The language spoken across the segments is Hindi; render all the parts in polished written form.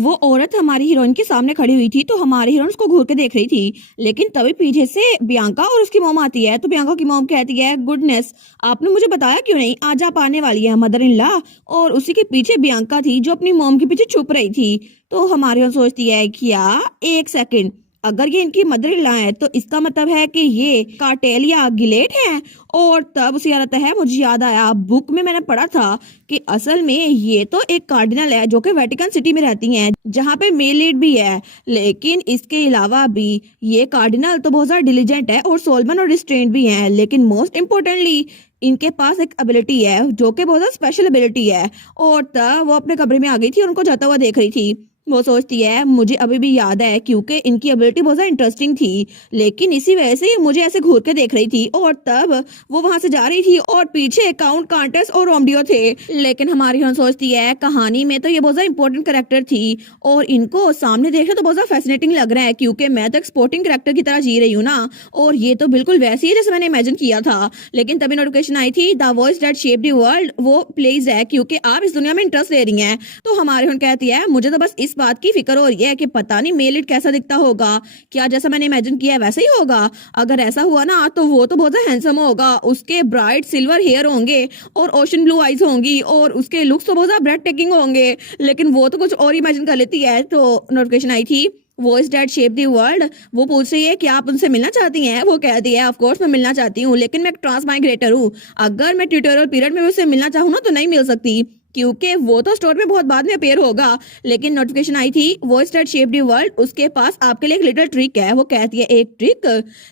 वो औरत हमारी हीरोइन के सामने खड़ी हुई थी तो हमारी हीरोइन उसको घूर के देख रही थी, लेकिन तभी पीछे से बियांका और उसकी मॉम आती है। तो बियांका की मॉम कहती है, गुडनेस, आपने मुझे बताया क्यों नहीं, आज आप आने वाली है मदर इन लॉ। और उसी के पीछे बियांका थी जो अपनी मॉम के पीछे छुप रही थी। तो हमारी हीरोइन सोचती है, क्या एक सेकंड, अगर ये इनकी मदर इन लॉ है तो इसका मतलब है कि ये कार्टेल या गिलेट है। और तब उसे याद आता है, मुझे याद आया बुक में मैंने पढ़ा था कि असल में ये तो एक कार्डिनल है जो कि वेटिकन सिटी में रहती हैं, जहाँ पे मेल लीड भी है। लेकिन इसके अलावा भी ये कार्डिनल तो बहुत ज्यादा डिलीजेंट है और सोलमन और रिस्ट्रेंट भी हैं, लेकिन मोस्ट इम्पोर्टेंटली इनके पास एक एबिलिटी है जो कि बहुत ज्यादा स्पेशल एबिलिटी है। और तब वो अपने कमरे में आ गई थी और उनको जाता हुआ देख रही थी। वो सोचती है, मुझे अभी भी याद है क्योंकि इनकी एबिलिटी बहुत ज्यादा इंटरेस्टिंग थी, लेकिन इसी वजह से ये मुझे ऐसे घूर के देख रही थी। और तब वो वहां से जा रही थी और पीछे काउंट कांटस और रोमडियो थे। लेकिन हमारी हीरोइन सोचती है, कहानी में तो ये बहुत ज्यादा इंपॉर्टेंट कैरेक्टर थी और इनको सामने देखना तो बहुत ज्यादा फैसिनेटिंग लग रहा है क्योंकि मैं तो एक्सपोर्टिंग कैरेक्टर की तरह जी रही हूँ ना, और ये तो बिल्कुल वैसे ही जैसे मैंने इमेजिन किया था। लेकिन तभी नोटिफिकेशन आई थी, the voice that shaped the world, वो प्लेज है क्योंकि आप इस दुनिया में इंटरेस्ट ले रही हैं। तो हमारी हीरोइन कहती है, मुझे तो बस इस बात की फिक्र हो रही है कि पता नहीं मेल लीड कैसा दिखता होगा, क्या जैसा मैंने इमेजिन किया है वैसा ही होगा। अगर ऐसा हुआ ना तो वो तो बहुत ज्यादा हैंडसम होगा, उसके ब्राइट सिल्वर हेयर होंगे और ओशन ब्लू आईज होंगी और उसके लुक्स तो बहुत ज्यादा ब्रेड टेकिंग होंगे, लेकिन वो तो कुछ और इमेजिन कर लेती है। तो नोटिफिकेशन आई थी, voice that shape the world, वो पूछ रही है कि आप उनसे मिलना चाहती हैं। वो कहती है, ऑफ कोर्स मैं मिलना चाहती हूँ, लेकिन मैं एक ट्रांसमाइग्रेटर हूँ, अगर मैं ट्यूटोरियल पीरियड में उससे मिलना चाहूँ ना तो नहीं मिल सकती क्योंकि वो तो स्टोर में बहुत बाद में अपेयर होगा। लेकिन नोटिफिकेशन आई थी, voice that shaped the world, उसके पास आपके लिए एक लिटिल ट्रिक है। वो कहती है, एक ट्रिक?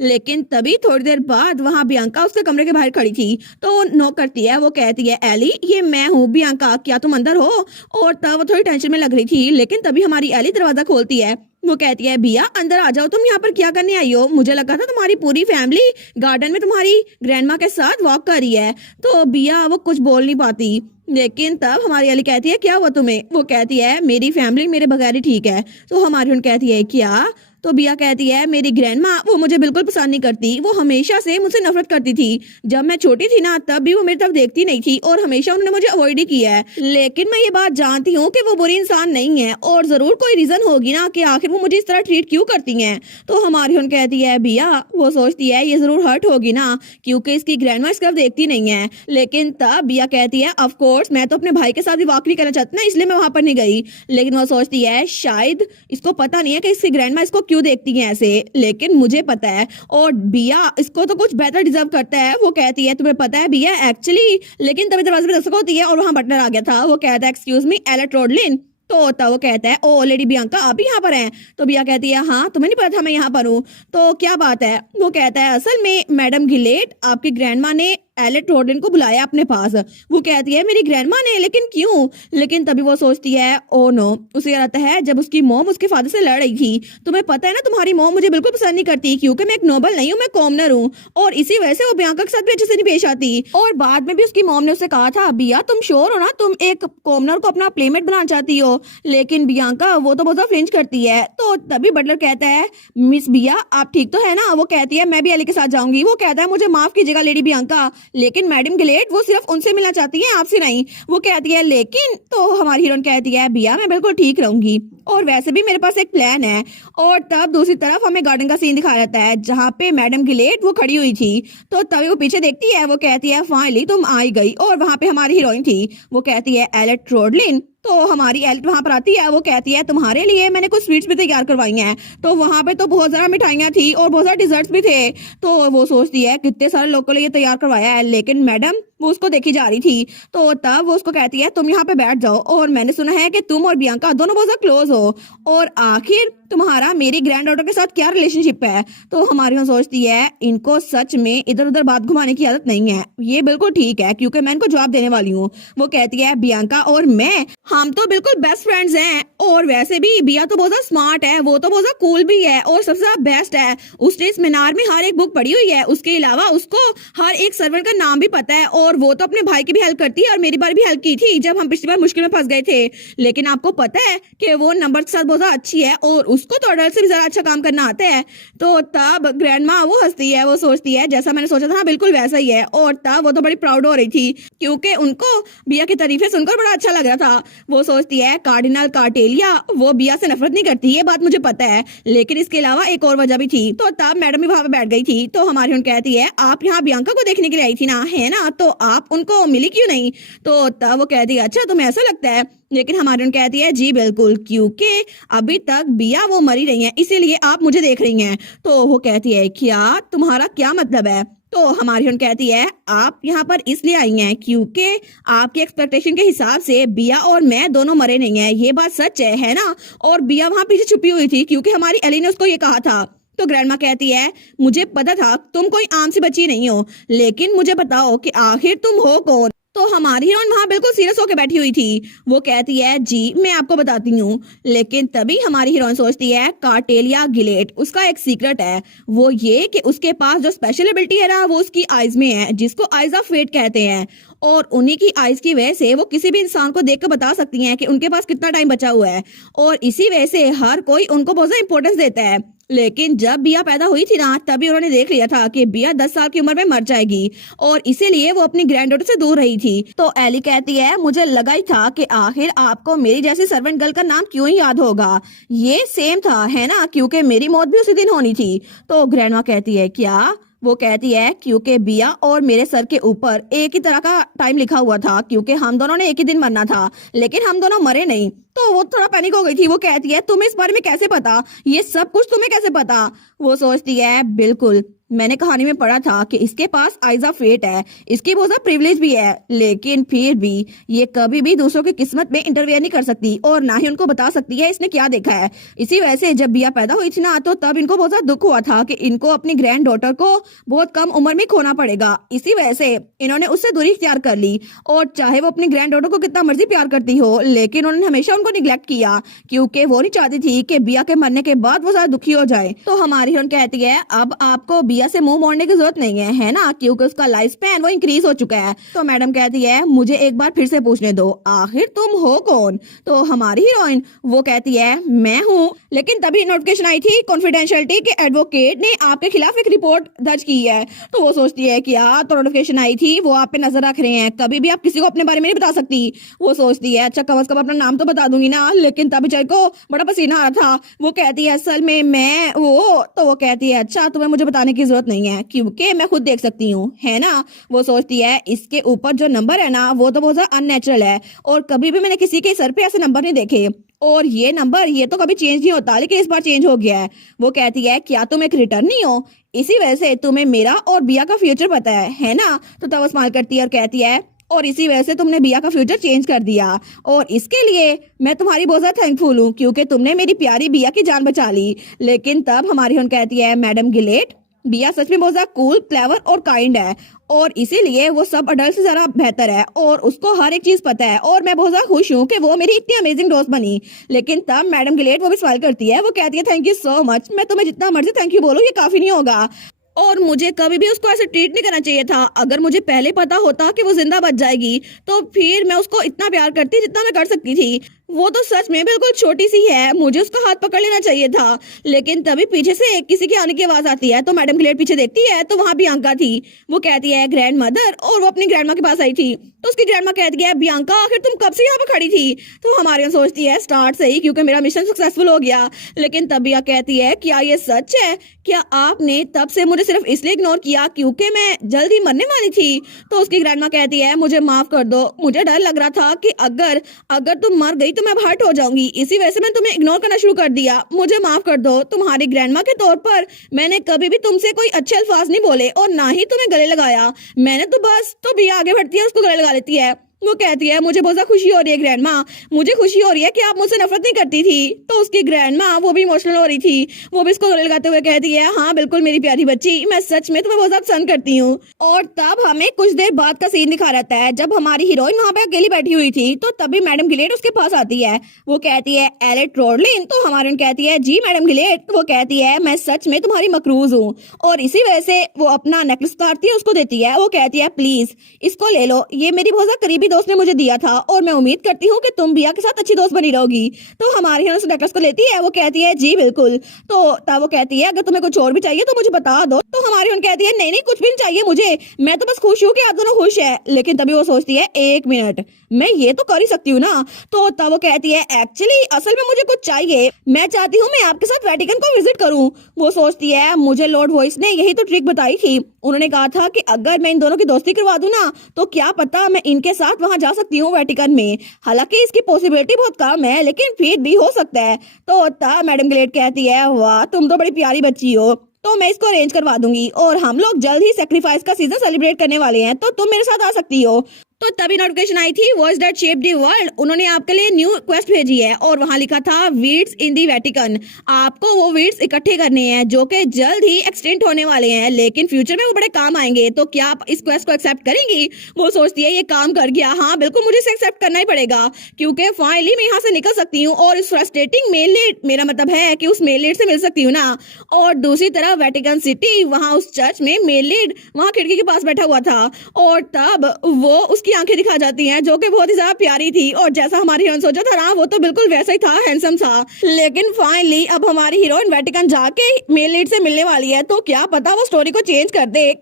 लेकिन तभी थोड़ी देर बाद वहां बियांका उसके कमरे के बाहर खड़ी थी तो वो नॉक करती है। वो कहती है, एली ये मैं हूँ बियांका, क्या तुम अंदर हो? और तब वो थोड़ी टेंशन में लग रही थी, लेकिन तभी हमारी एली दरवाजा खोलती है। वो कहती है, भैया अंदर आ जाओ, तुम यहाँ पर क्या करने आई हो? मुझे लगा था तुम्हारी पूरी फैमिली गार्डन में तुम्हारी ग्रैंडमा के साथ वॉक कर रही है। तो भैया वो कुछ बोल नहीं पाती, लेकिन तब हमारी अली कहती है, क्या हुआ तुम्हें? वो कहती है, मेरी फैमिली मेरे बगैर ही ठीक है। तो हमारी उन कहती है, क्या? तो बिया कहती है, मेरी ग्रैंडमा वो मुझे बिल्कुल पसंद नहीं करती, वो हमेशा से मुझसे नफरत करती थी। जब मैं छोटी थी ना तब भी वो मेरी तरफ देखती नहीं थी और हमेशा उन्होंने मुझे अवॉइड ही किया है। लेकिन मैं ये बात जानती हूँ कि वो बुरी इंसान नहीं है और जरूर कोई रीजन होगी ना कि आखिर वो मुझे इस तरह ट्रीट क्यों करती हैं। तो हमारी उन कहती है, बिया वो सोचती है ये जरूर हर्ट होगी ना क्योंकि इसकी ग्रैंडमा इस तरफ देखती नहीं है। लेकिन तब बिया कहती है, ऑफ कोर्स मैं तो अपने भाई के साथ भी वॉक नहीं करना चाहती ना, इसलिए मैं वहां पर नहीं गई। लेकिन वो सोचती है शायद इसको पता नहीं है कि इसकी ग्रैंडमा इसको क्यों देखती है ऐसे, लेकिन मुझे पता है और बिया इसको तो कुछ बेहतर डिजर्व करता है। वो कहती है, तुम्हें पता है बिया एक्चुअली, लेकिन तभी दरवाजे पे दस्तक होती है और वहां बटलर आ गया था। वो कहता है, एक्सक्यूज मी एलेट रोडलिन। तो तब वो कहता है, ओ लेडी बियांका आप ही यहाँ पर हैं? तो बिया कहती है, हाँ तुम्हें नहीं पता था मैं यहाँ पर हूँ, तो क्या बात है? वो कहता है, असल में मैडम गिलेट आपकी ग्रैंडमा ने एलेट रोडलिन को बुलाया अपने पास। वो कहती है, मेरी ग्रैंडमा ने? लेकिन क्यों? लेकिन तभी वो सोचती है, ओ नो, उसे याद आता है जब उसकी मॉम उसके फादर से लड़ रही थी। तुम्हें पता है ना तुम्हारी मॉम मुझे बिल्कुल पसंद नहीं करती क्योंकि मैं एक नोबल नहीं हूँ, मैं कॉमनर हूँ, और इसी वजह से वो बियांका के साथ भी अच्छे से नहीं पेश आती। और बाद में भी उसकी मॉम ने उससे कहा था, बिया तुम श्योर हो ना तुम एक कॉमनर को अपना प्लेमेट बनाना चाहती हो? लेकिन बियांका वो तो बहुत फ्लिंच करती है। तो तभी बटलर कहता है, मिस बिया आप ठीक तो है ना? वो कहती है, मैं भी एली के साथ जाऊंगी। वो कहता है, मुझे माफ कीजिएगा लेडी बियांका, लेकिन मैडम गिलेट वो सिर्फ उनसे मिलना चाहती है, आपसे नहीं। वो कहती है, लेकिन तो हमारी हीरोइन कहती है, बिया मैं बिल्कुल ठीक रहूंगी और वैसे भी मेरे पास एक प्लान है। और तब दूसरी तरफ हमें गार्डन का सीन दिखाया जाता है जहाँ पे मैडम गिलेट वो खड़ी हुई थी। तो तभी वो पीछे देखती है, वो कहती है, फाइनली तुम आई गई। और वहां पे हमारी हीरोइन थी, वो कहती है, एलेट रोडलिन। तो हमारी एलिट वहां पर आती है, वो कहती है, तुम्हारे लिए मैंने कुछ स्वीट्स भी तैयार करवाई हैं। तो वहां पे तो बहुत ज्यादा मिठाइयाँ थी और बहुत सारे डिजर्ट्स भी थे। तो वो सोचती है, कितने सारे लोगों के लिए तैयार करवाया है, लेकिन मैडम वो उसको देखी जा रही थी। तो तब वो उसको कहती है, तुम यहाँ पे बैठ जाओ, और मैंने सुना है कि तुम और बियांका दोनों बहुत ज्यादा क्लोज हो, और आखिर तुम्हारा मेरी ग्रैंड डॉटर के साथ क्या रिलेशनशिप है? तो हमारी में सोचती है, इनको सच में इधर उधर बात घुमाने की आदत नहीं है, ये बिल्कुल ठीक है क्योंकि मैं इनको जवाब देने वाली हूँ। वो कहती है, बियांका और मैं हम तो बिल्कुल बेस्ट फ्रेंड्स हैं, और वैसे भी बिया तो बहुत ज्यादा स्मार्ट है, वो तो बहुत ज्यादा कूल भी है और सबसे ज्यादा बेस्ट है। उसने इस मीनार में हर एक बुक पढ़ी हुई है, उसके अलावा उसको हर एक सर्वेंट का नाम भी पता है, और वो तो अपने भाई की भी हेल्प करती है और मेरी बार भी हेल्प की थी जब हम पिछली बार मुश्किल में फंस गए थे। लेकिन आपको पता है कि वो नंबर के साथ बहुत ज्यादा अच्छी है और उसको तो ऑर्डर से भी ज्यादा अच्छा काम करना आता है। तो तब ग्रैंडमा वो हंसती है, वो सोचती है, जैसा मैंने सोचा था ना बिल्कुल वैसा ही है। और तब वो तो बड़ी प्राउड हो रही थी क्योंकि उनको बिया की तारीफें सुनकर बड़ा अच्छा लग रहा था। वो सोचती है कार्डिनल कार्टेलिया वो बिया से नफरत नहीं करती, ये बात मुझे पता है, लेकिन इसके अलावा एक और वजह भी थी। तो तब मैडम भी वहां पे बैठ गई थी। तो हमारी उन कहती है आप यहाँ बियांका को देखने के लिए आई थी ना, है ना, तो आप उनको मिली क्यों नहीं? तो तब वो कहती है अच्छा तुम्हें ऐसा लगता है, लेकिन हमारी उन कहती है जी बिल्कुल, क्योंकि अभी तक बिया वो मरी रही है, इसीलिए आप मुझे देख रही हैं। तो वो कहती है क्या तुम्हारा क्या मतलब है? तो हमारी उन कहती है आप यहाँ पर इसलिए आई हैं क्योंकि आपकी एक्सपेक्टेशन के हिसाब से बिया और मैं दोनों मरे नहीं हैं, ये बात सच है ना? और बिया वहां पीछे छुपी हुई थी क्योंकि हमारी एली ने उसको ये कहा था। तो ग्रैंडमा कहती है मुझे पता था तुम कोई आम सी बच्ची नहीं हो, लेकिन मुझे बताओ कि आखिर तुम हो कौन? तो हमारी हीरोइन वहां बिल्कुल सीरियस होकर बैठी हुई थी। वो कहती है जी मैं आपको बताती हूँ, लेकिन तभी हमारी हीरोइन सोचती है कार्टेलिया गिलेट उसका एक सीक्रेट है, वो ये कि उसके पास जो स्पेशल एबिलिटी है ना वो उसकी आईज में है, जिसको आईज ऑफ फेट कहते हैं। और उन्हीं की आईज की वजह से वो किसी भी इंसान को देखकर बता सकती हैं कि उनके पास कितना टाइम बचा हुआ है, और इसी वजह से हर कोई उनको बहुत ज्यादा इंपॉर्टेंस देता है। लेकिन जब बिया पैदा हुई थी ना तभी उन्होंने देख लिया था कि बिया 10 साल की उम्र में मर जाएगी, और इसीलिए वो अपनी ग्रैंड डॉटर से दूर रही थी। तो एली कहती है मुझे लगा ही था कि आखिर आपको मेरी जैसी सर्वेंट गर्ल का नाम क्यों ही याद होगा, ये सेम था है ना, क्योंकि मेरी मौत भी उसी दिन होनी थी। तो ग्रैंडमा कहती है क्या? वो कहती है क्योंकि बिया और मेरे सर के ऊपर एक ही तरह का टाइम लिखा हुआ था, क्योंकि हम दोनों ने एक ही दिन मरना था, लेकिन हम दोनों मरे नहीं। तो वो थोड़ा पैनिक हो गई थी। वो कहती है तुम्हें इस बारे में कैसे पता, ये सब कुछ तुम्हें कैसे पता? वो सोचती है बिल्कुल मैंने कहानी में पढ़ा था कि इसके पास आइज ऑफ फेट है, इसकी बहुत ज्यादा प्रिविलेज भी है, लेकिन फिर भी ये कभी भी दूसरों की किस्मत में इंटरफेयर नहीं कर सकती और ना ही उनको बता सकती है इसने क्या देखा है। इसी वजह से जब बिया पैदा हुई थी ना तो तब इनको बहुत ज्यादा दुख हुआ था कि इनको अपनी ग्रैंड डॉटर को बहुत कम उम्र में खोना पड़ेगा। इसी वजह से इन्होंने उससे दूरी इख्तियार कर ली, और चाहे वो अपनी ग्रैंड डॉटर को कितना मर्जी प्यार करती हो, लेकिन उन्होंने हमेशा उनको निग्लेक्ट किया, क्योंकि वो नहीं चाहती थी कि बिया के मरने के बाद वो ज्यादा दुखी हो जाए। तो हमारी हीरोइन कहती है अब आपको बिया से मुंह मोड़ने की जरूरत नहीं है ना, क्योंकि उसका लाइफ स्पैन वो इंक्रीज हो चुका है। तो मैडम कहती है मुझे एक बार फिर से पूछने दो, आखिर तुम हो कौन? तो हमारी हीरोइन वो कहती है मैं हूँ, लेकिन तभी नोटिफिकेशन आई थी कॉन्फिडेंशियलिटी के एडवोकेट ने आपके खिलाफ एक रिपोर्ट दर्ज की है। तो वो सोचती है कि यार तो नोटिफिकेशन आई थी, वो आप पे नजर रख रहे हैं, कभी भी आप किसी को अपने बारे में नहीं बता सकती। वो सोचती है अच्छा कम से कम अपना नाम तो बता दूंगी ना, लेकिन तभी बेचारे को बड़ा पसीना आ रहा था। वो कहती है असल में मैं वो, तो वो कहती है अच्छा तुम्हें मुझे बताने की जरूरत नहीं है क्योंकि मैं खुद देख सकती हूँ, है ना। वो सोचती है इसके ऊपर जो नंबर है ना वो तो बहुत ज्यादा अननेचुरल है, और कभी भी मैंने किसी के सर पे ऐसे नंबर नहीं देखे, और ये नंबर ये तो कभी चेंज नहीं होता, लेकिन इस बार चेंज हो गया है। वो कहती है क्या तुम एक रिटर्न नहीं हो, इसी वजह से तुम्हें मेरा और बिया का फ्यूचर पता है ना। तो तब वो स्माइल करती है और कहती है और इसी वजह से तुमने बिया का फ्यूचर चेंज कर दिया, और इसके लिए मैं तुम्हारी बहुत ज्यादा थैंकफुल हूँ क्योंकि तुमने मेरी प्यारी बिया की जान बचा ली। लेकिन तब हमारी हम कहती है मैडम गिलेट बिया सच में बहुत ज्यादा कूल, क्लेवर और काइंड है, और इसीलिए वो सब अडल्ट से ज्यादा बेहतर है और उसको हर एक चीज पता है, और मैं बहुत ज्यादा खुश हूँ कि वो मेरी इतनी अमेजिंग दोस्त बनी। लेकिन तब मैडम गिलेट वो भी स्माइल करती है, वो कहती है थैंक यू सो मच, मैं तुम्हें जितना मर्जी थैंक यू बोलूँ ये काफी नहीं होगा, और मुझे कभी भी उसको ऐसे ट्रीट नहीं करना चाहिए था। अगर मुझे पहले पता होता कि वो जिंदा बच जाएगी तो फिर मैं उसको इतना प्यार करती जितना मैं कर सकती थी। वो तो सच में बिल्कुल छोटी सी है, मुझे उसका हाथ पकड़ लेना चाहिए था। लेकिन तभी पीछे से किसी की आने की आवाज आती है, तो मैडम गिलेट पीछे देखती है तो वहां बियांका थी। वो कहती है ग्रैंड मदर, और वो अपनी ग्रैंड माँ के पास आई थी। तो उसकी ग्रैंड माँ कहती है बियांका आखिर तुम कब से यहाँ पे खड़ी थी? तो हमारे यहाँ सोचती है स्टार्ट से ही, क्योंकि मेरा मिशन सक्सेसफुल हो गया। लेकिन तब बिया कहती है क्या ये सच है? क्या आपने तब से मुझे सिर्फ इसलिए इग्नोर किया क्योंकि मैं जल्द ही मरने वाली थी? तो उसकी ग्रैंड माँ कहती है मुझे माफ कर दो, मुझे डर लग रहा था कि अगर तुम मर गई तो मैं हर्ट हो जाऊंगी, इसी वजह से मैंने तुम्हें इग्नोर करना शुरू कर दिया, मुझे माफ कर दो। तुम्हारी ग्रैंडमा के तौर पर मैंने कभी भी तुमसे कोई अच्छे अल्फाज नहीं बोले और ना ही तुम्हें गले लगाया, मैंने तो बस तो भी आगे बढ़ती है उसको गले लगा लेती है। वो कहती है मुझे बहुत खुशी हो रही है ग्रैंड माँ, मुझे खुशी हो रही है कि आप मुझसे नफरत नहीं करती थी। तो उसकी ग्रैंड माँ वो भी इमोशनल हो रही थी, वो भी इसको गले लगाते हुए कहती है हाँ बिल्कुल मेरी प्यारी बच्ची, मैं सच में तुम्हें बहुत ज्यादा पसंद करती हूँ। और तब हमें कुछ देर बाद का सीन दिखा रहता है जब हमारी हीरोइन वहां पे अकेली बैठी हुई थी, तो तभी मैडम गिलेट उसके पास आती है। वो कहती है एलेट रोडलिन, तो हमारी कहती है जी मैडम गिलेट। वो कहती है मैं सच में तुम्हारी मकरूज हूँ, और इसी वजह से वो अपना नेकलेस उतारती है उसको देती है। वो कहती है प्लीज इसको ले लो, ये मेरी बहुत ज्यादा करीबी दोस्त ने मुझे दिया था और मैं उम्मीद करती हूँ कि तुम बिया के साथ अच्छी दोस्त बनी रहोगी। तो हमारी हीरोइन उस नेकलेस को लेती है, वो कहती है जी बिल्कुल। तो तब वो कहती है अगर तुम्हें कुछ और भी चाहिए तो मुझे बता दो। तो हमारी हीरोइन कहती है नहीं नहीं कुछ भी नहीं चाहिए मुझे, मैं तो बस खुश हूँ कि आप दोनों खुश है। लेकिन तभी वो सोचती है एक मिनट, मैं ये तो कर ही सकती हूँ ना। तो तब वो कहती है एक्चुअली असल में मुझे कुछ चाहिए, मैं चाहती हूँ मैं आपके साथ वेटिकन को विजिट करूँ। वो सोचती है मुझे लॉर्ड वॉइस ने यही तो ट्रिक बताई थी, उन्होंने कहा था कि अगर मैं इन दोनों की दोस्ती करवा दूं ना तो क्या पता मैं इनके साथ वहां जा सकती हूँ वेटिकन में। हालांकि इसकी पॉसिबिलिटी बहुत कम है लेकिन फिर भी हो सकता है। तो तब मैडम ग्लेड कहती है वाह तुम तो बड़ी प्यारी बच्ची हो, तो मैं इसको अरेंज करवा दूंगी और हम लोग जल्द ही सेक्रीफाइस का सीजन सेलिब्रेट करने वाले हैं, तो तुम मेरे साथ आ सकती हो। तो तभी नोटिफिकेशन आई थी voice that shape the world, उन्होंने आपके लिए न्यू क्वेस्ट भेजी है और वहां लिखा था वीड्स इन दी वेटिकन। आपको वो वीड्स इकट्ठे करने हैं जो कि जल्द ही एक्सटेंड होने वाले हैं लेकिन फ्यूचर में वो बड़े काम आएंगे। तो क्या आप इस क्वेस्ट को एक्सेप्ट करेंगी? वो सोचती है ये काम कर गया, हाँ बिल्कुल मुझे इसे एक्सेप्ट करना ही पड़ेगा क्योंकि फाइनली मैं यहाँ से निकल सकती हूँ और इस फ्रस्ट्रेटिंग मेल लीड, मेरा मतलब है कि उस मेल लीड से मिल सकती हूँ ना। और दूसरी तरफ वेटिकन सिटी, वहां उस चर्च में मेल लीड वहां खिड़की के पास बैठा हुआ था और तब वो उसकी आंखें दिखा जाती हैं जो कि बहुत ही ज्यादा प्यारी थी और जैसा हमारी हीरोइन सोचा था ना वो तो बिल्कुल वैसा ही था, हैंडसम था। लेकिन फाइनली अब हमारी हीरोइन वेटिकन जाके मेल लीड से मिलने वाली है, तो क्या पता वो स्टोरी को चेंज कर दे।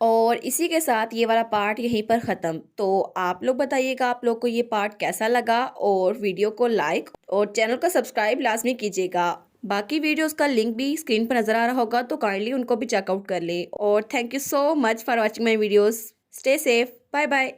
और इसी के साथ ये वाला पार्ट यहीं पर ख़त्म। तो आप लोग बताइएगा आप लोग को ये पार्ट कैसा लगा और वीडियो को लाइक और चैनल को सब्सक्राइब लाजमी कीजिएगा। बाकी वीडियोस का लिंक भी स्क्रीन पर नज़र आ रहा होगा तो काइंडली उनको भी चेकआउट कर ले। और thank you so much for watching my videos. Stay safe, bye bye.